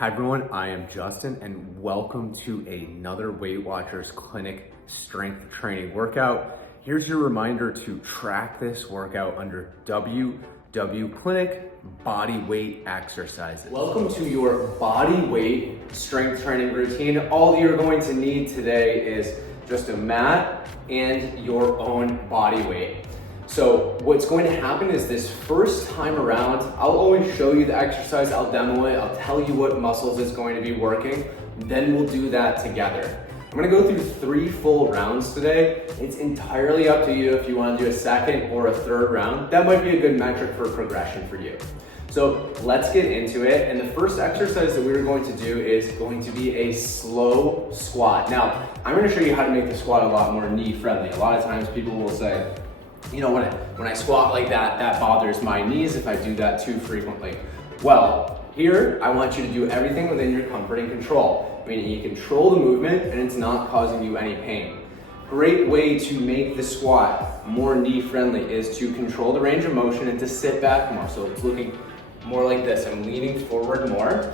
Hi everyone, I am Justin and welcome to another Weight Watchers Clinic strength training workout. Here's your reminder to track this workout under WW Clinic body weight exercises. Welcome to your body weight strength training routine. All you're going to need today is just a mat and your own body weight. So what's going to happen is this first time around, I'll always show you the exercise, I'll demo it, I'll tell you what muscles is going to be working, then we'll do that together. I'm gonna go through 3 full rounds today. It's entirely up to you if you wanna do a second or a third round. That might be a good metric for progression for you. So let's get into it. And the first exercise that we're going to do is going to be a slow squat. Now, I'm gonna show you how to make the squat a lot more knee friendly. A lot of times people will say, you know, when I squat like that, that bothers my knees if I do that too frequently. Well, here, I want you to do everything within your comfort and control. Meaning you control the movement and it's not causing you any pain. Great way to make the squat more knee friendly is to control the range of motion and to sit back more. So it's looking more like this. I'm leaning forward more.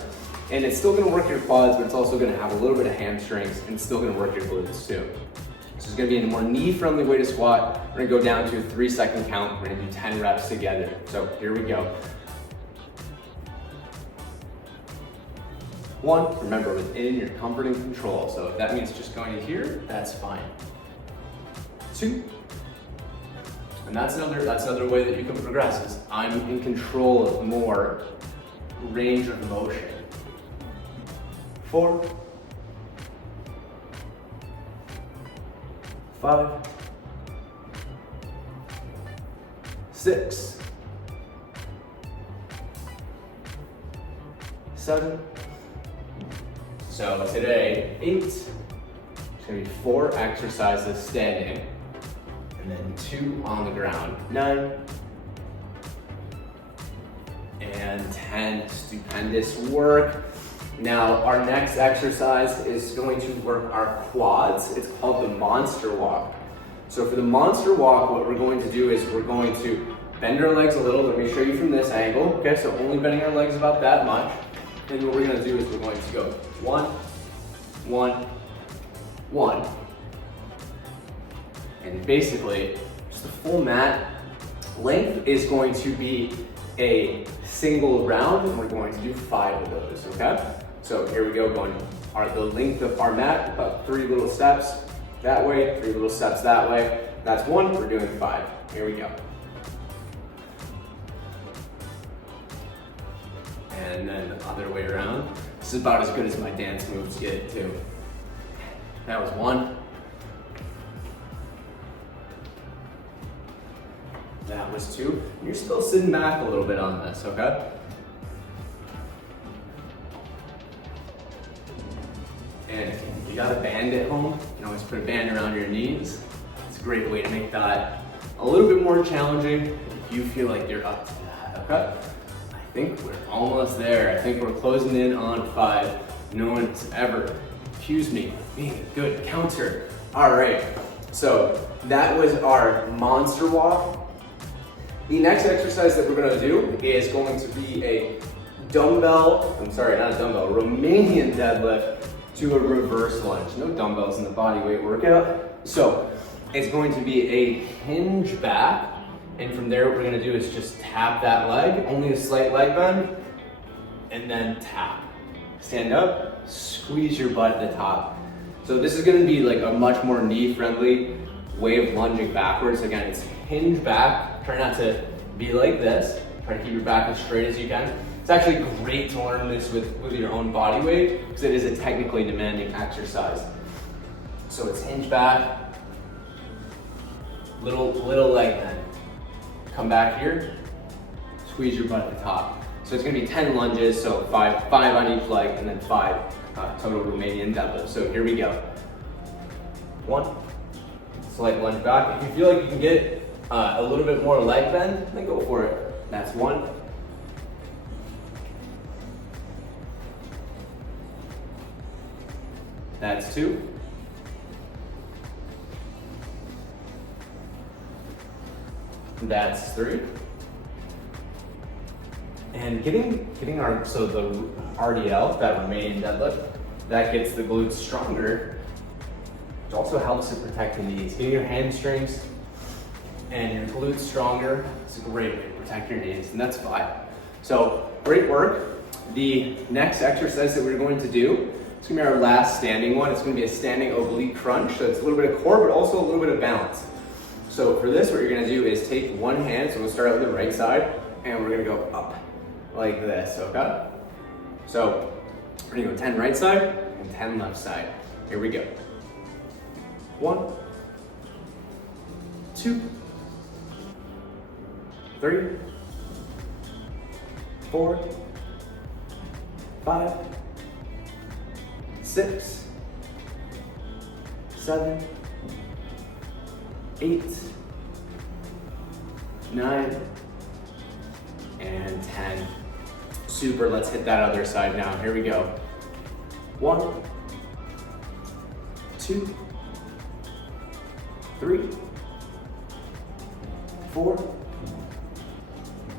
And it's still gonna work your quads, but it's also gonna have a little bit of hamstrings and it's still gonna work your glutes too. So it's gonna be a more knee-friendly way to squat. We're gonna go down to a 3-second count. We're gonna do 10 reps together. So here we go. 1, remember, within your comfort and control. So if that means just going to here, that's fine. 2, and that's another way that you can progress is I'm in control of more range of motion. 4, 5, 6, 7. So today, 8. It's gonna be 4 exercises standing, and then 2 on the ground. 9 and 10. Stupendous work. Now, our next exercise is going to work our quads. It's called the monster walk. So for the monster walk, what we're going to do is we're going to bend our legs a little. Let me show you from this angle. Okay, so only bending our legs about that much. And what we're gonna do is we're going to go 1, 1, 1. And basically, just the full mat length is going to be a single round, and we're going to do 5 of those, okay? So here we go, going the length of our mat, about 3 little steps that way, 3 little steps that way. That's 1, we're doing 5. Here we go. And then the other way around. This is about as good as my dance moves get too. That was 1. That was 2. You're still sitting back a little bit on this, okay? And if you got a band at home, you can always put a band around your knees. It's a great way to make that a little bit more challenging if you feel like you're up to that, okay? I think we're almost there. I think we're closing in on 5. No one's ever accused me of being a good counter. All right, so that was our monster walk. The next exercise that we're gonna do is going to be a Romanian deadlift to a reverse lunge. No dumbbells in the body weight workout. So it's going to be a hinge back. And from there, what we're gonna do is just tap that leg, only a slight leg bend, and then tap. Stand up, squeeze your butt at the top. So this is gonna be like a much more knee-friendly way of lunging backwards. Again, it's hinge back. Try not to be like this. Try to keep your back as straight as you can. It's actually great to learn this with your own body weight because it is a technically demanding exercise. So it's hinge back, little leg bend. Come back here, squeeze your butt at the top. So it's gonna be 10 lunges, so 5 on each leg, and then 5 total Romanian deadlifts. So here we go. 1, slight lunge back. If you feel like you can get a little bit more leg bend, then go for it. That's 1. That's 2. That's 3. And getting our, so the RDL, that remaining deadlift, that gets the glutes stronger, which also helps to protect the knees. Getting your hamstrings and your glutes stronger is a great way to protect your knees, and that's fine. So, great work. The next exercise that we're going to do, it's gonna be our last standing one. It's gonna be a standing oblique crunch. So it's a little bit of core, but also a little bit of balance. So for this, what you're gonna do is take one hand, so we'll start out with the right side, and we're gonna go up like this, okay? So we're gonna go 10 right side and 10 left side. Here we go. 1, 2, 3, 4, 5, 6, 7, 8, 9, and 10. Super, let's hit that other side now. Here we go. 1, 2, 3, 4,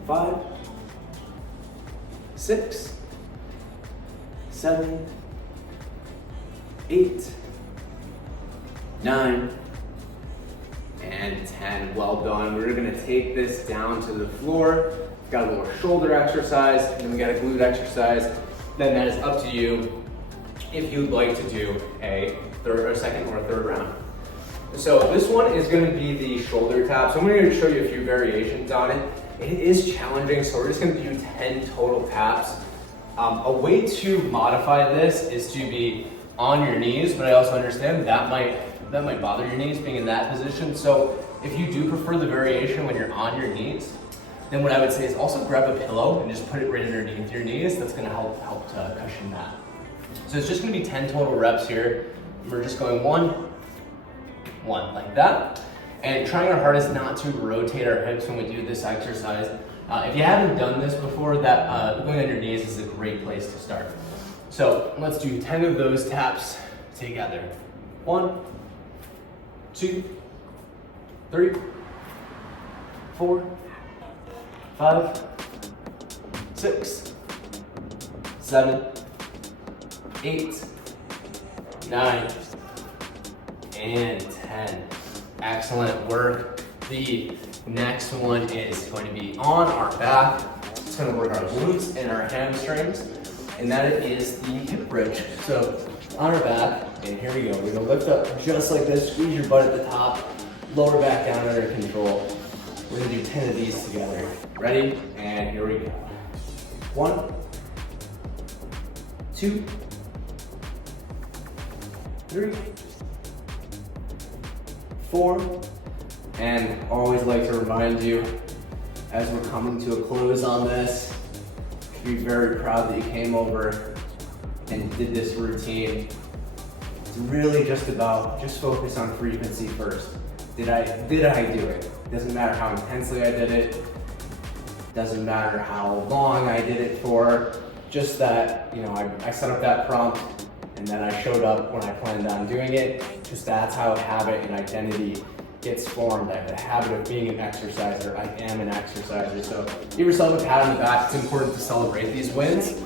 5, 6, 7, 8, 9, and 10. Well done. We're gonna take this down to the floor. We've got a little shoulder exercise, and then we got a glute exercise. Then that is up to you if you'd like to do a second or a third round. So this one is gonna be the shoulder tap. So I'm gonna show you a few variations on it. It is challenging, so we're just gonna do 10 total taps. A way to modify this is to be on your knees, but I also understand that might bother your knees being in that position. So if you do prefer the variation when you're on your knees, then what I would say is also grab a pillow and just put it right underneath your knees. That's gonna help to cushion that. So it's just gonna be 10 total reps here. We're just going 1, like that. And trying our hardest not to rotate our hips when we do this exercise. If you haven't done this before, that going on your knees is a great place to start. So let's do 10 of those taps together. 1, 2, 3, 4, 5, 6, 7, 8, 9, and 10. Excellent work. The next one is going to be on our back. It's going to work our glutes and our hamstrings, and that is the hip bridge. So on our back, and here we go. We're going to lift up just like this. Squeeze your butt at the top. Lower back down under control. We're going to do 10 of these together. Ready? And here we go. 1, 2, 3, 4, and always like to remind you, as we're coming to a close on this, be very proud that you came over and did this routine. It's really just focus on frequency first. Did I do it? Doesn't matter how intensely I did it. Doesn't matter how long I did it for. Just that, I set up that prompt and then I showed up when I planned on doing it. Just that's how a habit and identity gets formed. I have a habit of being an exerciser. I am an exerciser. So give yourself a pat on the back. It's important to celebrate these wins.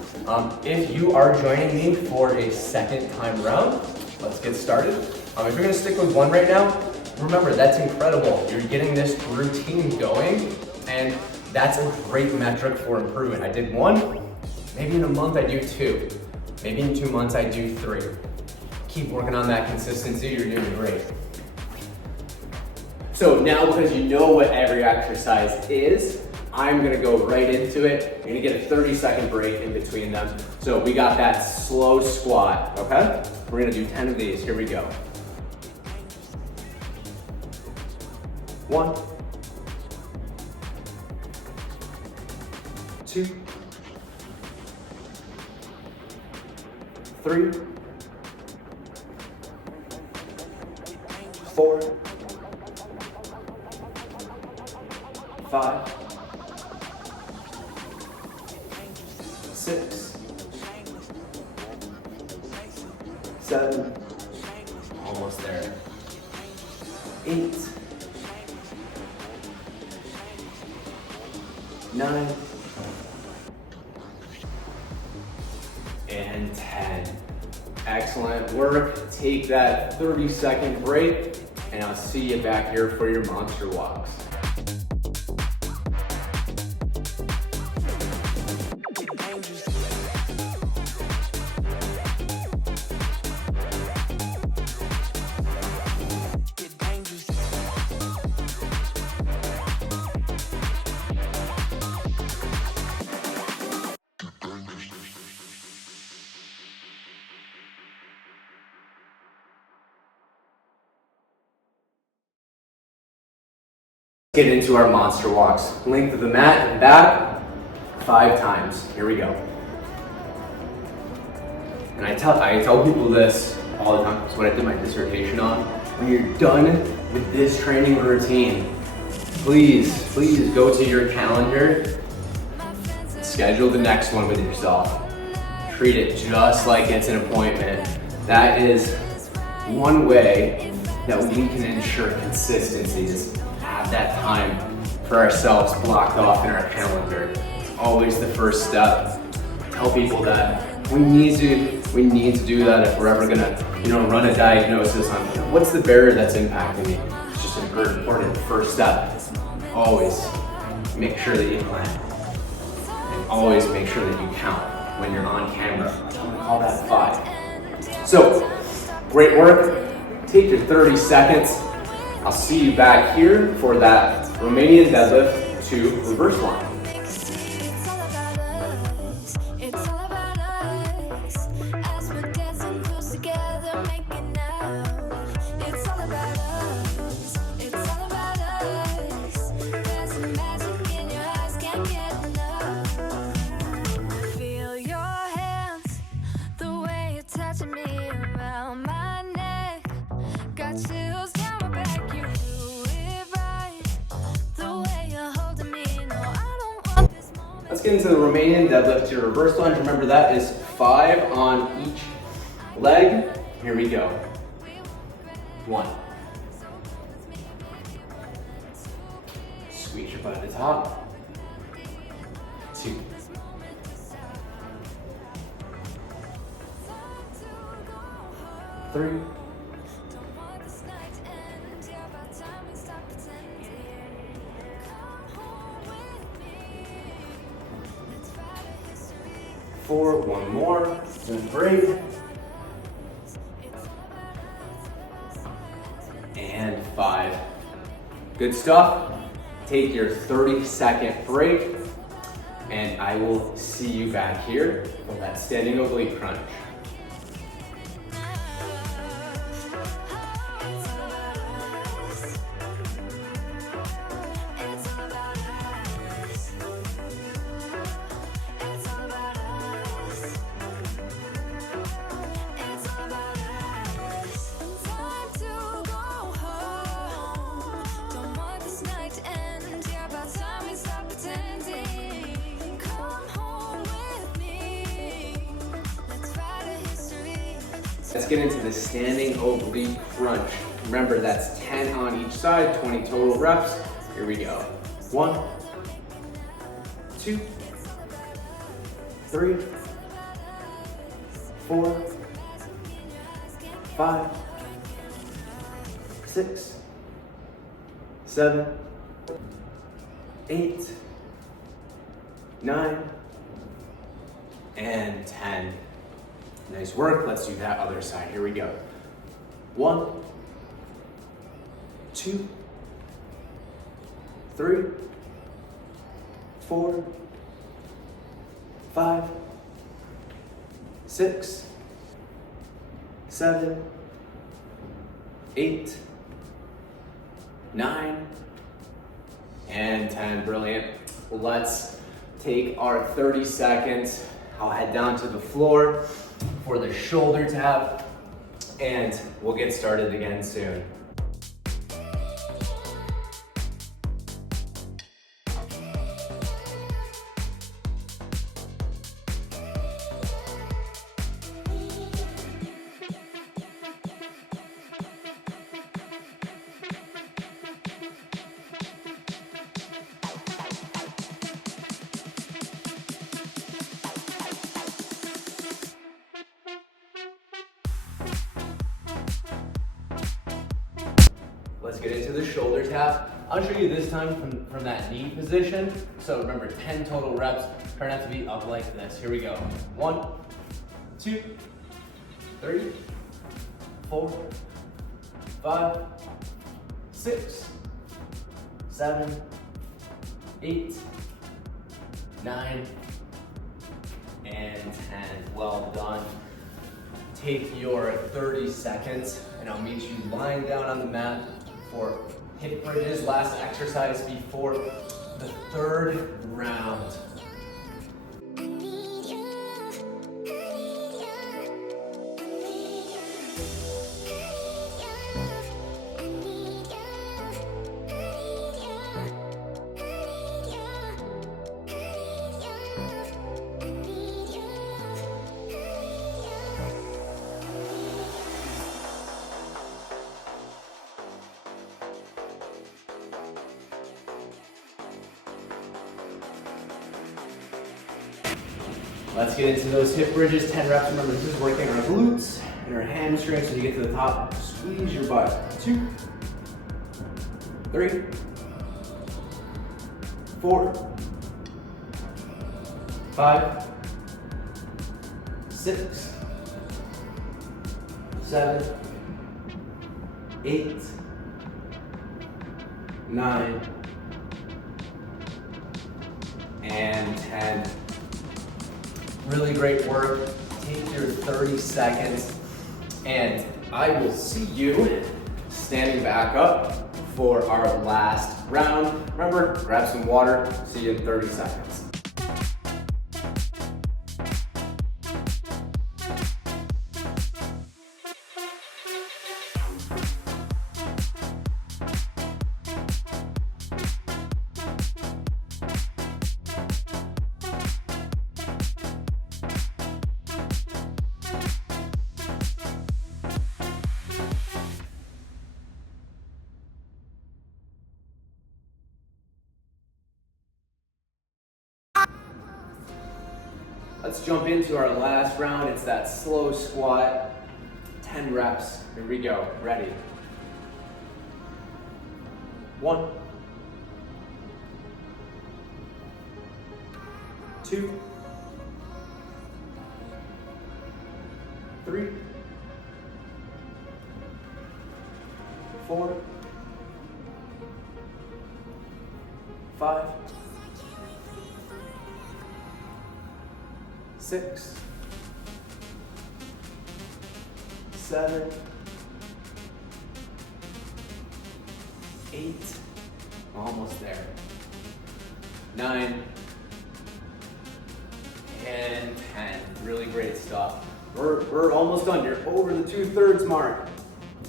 If you are joining me for a second time round, let's get started. If you're gonna stick with one right now, remember that's incredible. You're getting this routine going, and that's a great metric for improvement. I did 1, maybe in a month I do 2, maybe in 2 months I do 3. Keep working on that consistency, you're doing great. So now, because you know what every exercise is, I'm gonna go right into it. You're gonna get a 30-second break in between them. So we got that slow squat, okay? We're gonna do 10 of these, here we go. 1, 2, 3, 4, 5, 6, 7, almost there, 8, 9, and 10. Excellent work. Take that 30-second break, and I'll see you back here for your monster walks. Get into our monster walks. Length of the mat and back 5 times. Here we go. And I tell people this all the time. It's what I did my dissertation on. When you're done with this training routine, please go to your calendar, schedule the next one with yourself. Treat it just like it's an appointment. That is one way that we can ensure consistency, is have that time for ourselves blocked off in our calendar. It's always the first step. Tell people that we need to do that if we're ever gonna, run a diagnosis on what's the barrier that's impacting me. It's just an important first step. Always make sure that you plan, and always make sure that you count when you're on camera. I'm gonna call that 5. So, great work. Take your 30 seconds. I'll see you back here for that Romanian deadlift to reverse lunge. Let's get into the Romanian deadlift to reverse lunge. Remember, that is 5 on each leg. Here we go. 1. Squeeze your butt at the top. 2. 3. 4, 1 more, then break. And 5. Good stuff. Take your 30-second break, and I will see you back here for that standing oblique crunch. Let's get into the standing oblique crunch. Remember, that's 10 on each side, 20 total reps. Here we go. 1, 2, 3, 4, 5, 6, 7, 8, 9, and 10. Nice work. Let's do that other side. Here we go. 1, 2, 3, 4, 5, 6, 7, 8, 9, and 10. Brilliant. Let's take our 30 seconds. I'll head down to the floor for the shoulder tap, and we'll get started again soon. Let's get into the shoulder tap. I'll show you this time from that knee position. So remember, 10 total reps. Try not to be up like this. Here we go. 1, 2, 3, 4, 5, 6, 7, 8, 9, and 10. Well done. Take your 30 seconds and I'll meet you lying down on the mat for hip bridges. Last exercise before the third round. Let's get into those hip bridges, 10 reps. Remember, this is working our glutes and our hamstrings. So you get to the top, squeeze your butt. 2, 3, 4, 5, 6, 7, 8, 9, and 10. Really great work. Take your 30 seconds and I will see you standing back up for our last round. Remember, grab some water. See you in 30 seconds. Let's jump into our last round. It's that slow squat, 10 reps. Here we go, ready. 1, 2, 3, 4, 5, 6, 7, 8, almost there, 9, and 10. Really great stuff. We're almost done. You're over the 2/3 mark.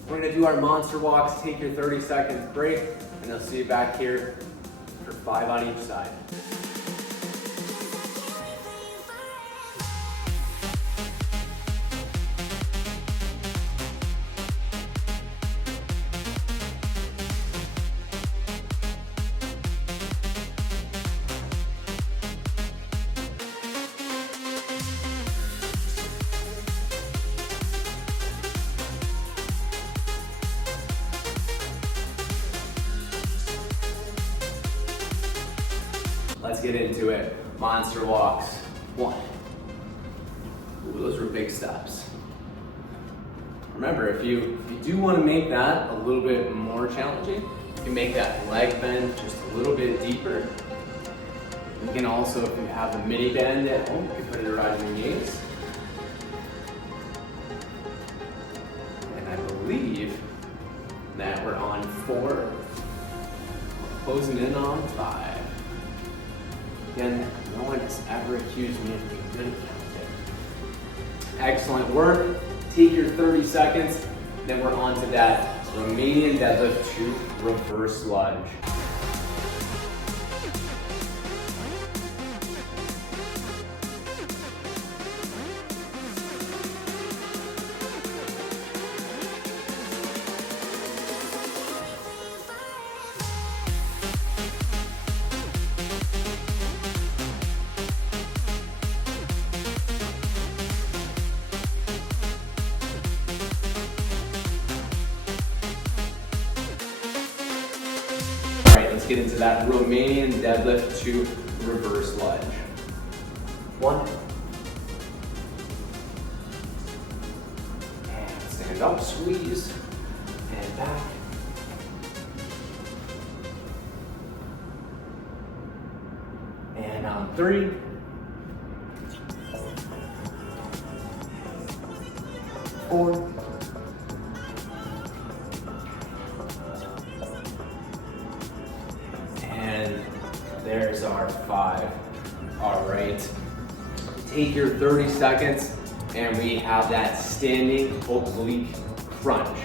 We're gonna do our monster walks. Take your 30 seconds break, and I'll see you back here for 5 on each side. Let's get into it. Monster walks. 1. Ooh, those were big steps. Remember, if you do want to make that a little bit more challenging, you can make that leg bend just a little bit deeper. You can also, if you have a mini bend at home, you can put it around your knees. And I believe that we're on 4. Closing in on 5. Again, no one has ever accused me of being good at counting. Excellent work. Take your 30 seconds, then we're on to that Romanian deadlift to reverse lunge. let's get into that Romanian deadlift to reverse lunge. 1. And stand up, squeeze, and back. And on 3. 4. And there's our 5. All right. Take your 30 seconds and we have that standing oblique crunch.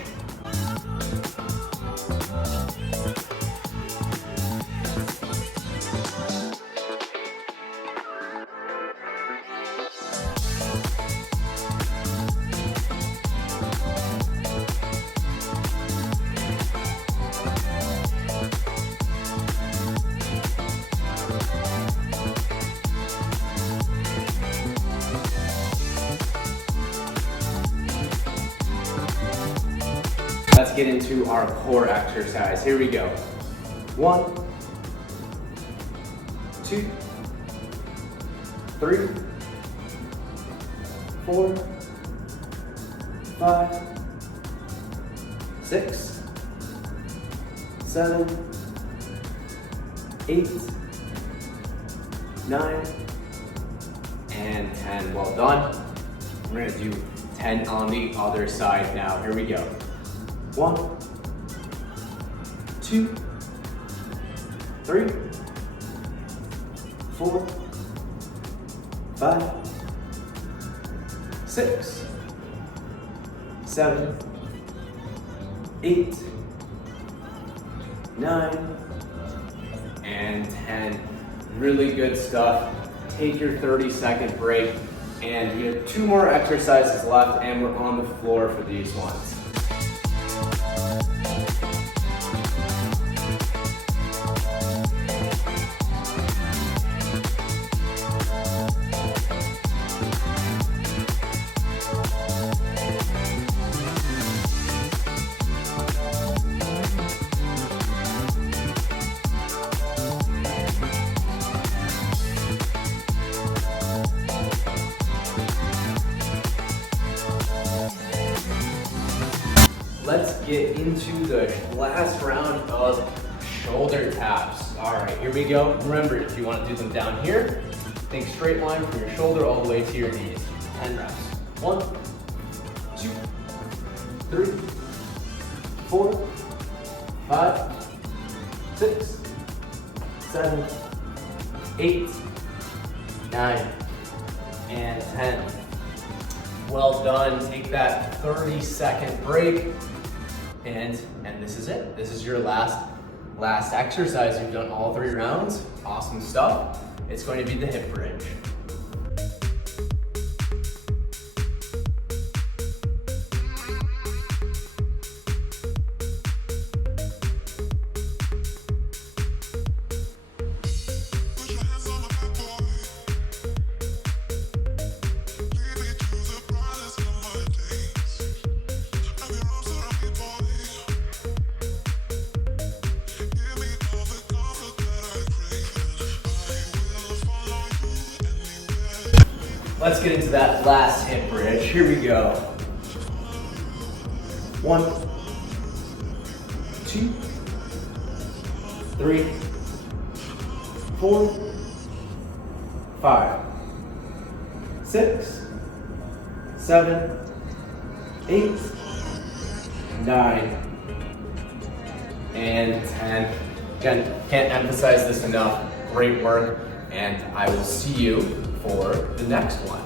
Let's get into our core exercise. Here we go. 1, 2, 3, 4, 5, 6, 7, 8, 9, and 10. Well done. We're gonna do 10 on the other side now. Here we go. 1, 2, 3, 4, 5, 6, 7, 8, 9, and 10. Really good stuff. Take your 30-second break, and we have 2 more exercises left, and we're on the floor for these ones. Let's get into the last round of shoulder taps. All right, here we go. Remember, if you want to do them down here, think straight line from your shoulder all the way to your knees. 10 reps. 1, 2, 3, 4, 5, 6, 7, 8, 9, and 10. Well done. Take that 30-second break. And this is it. This is your last exercise. You've done all 3 rounds. Awesome stuff. It's going to be the hip bridge. Let's get into that last hip bridge. Here we go. 1, 2, 3, 4, 5, 6, 7, 8, 9, and 10. Again, can't emphasize this enough. Great work, and I will see you for the next one.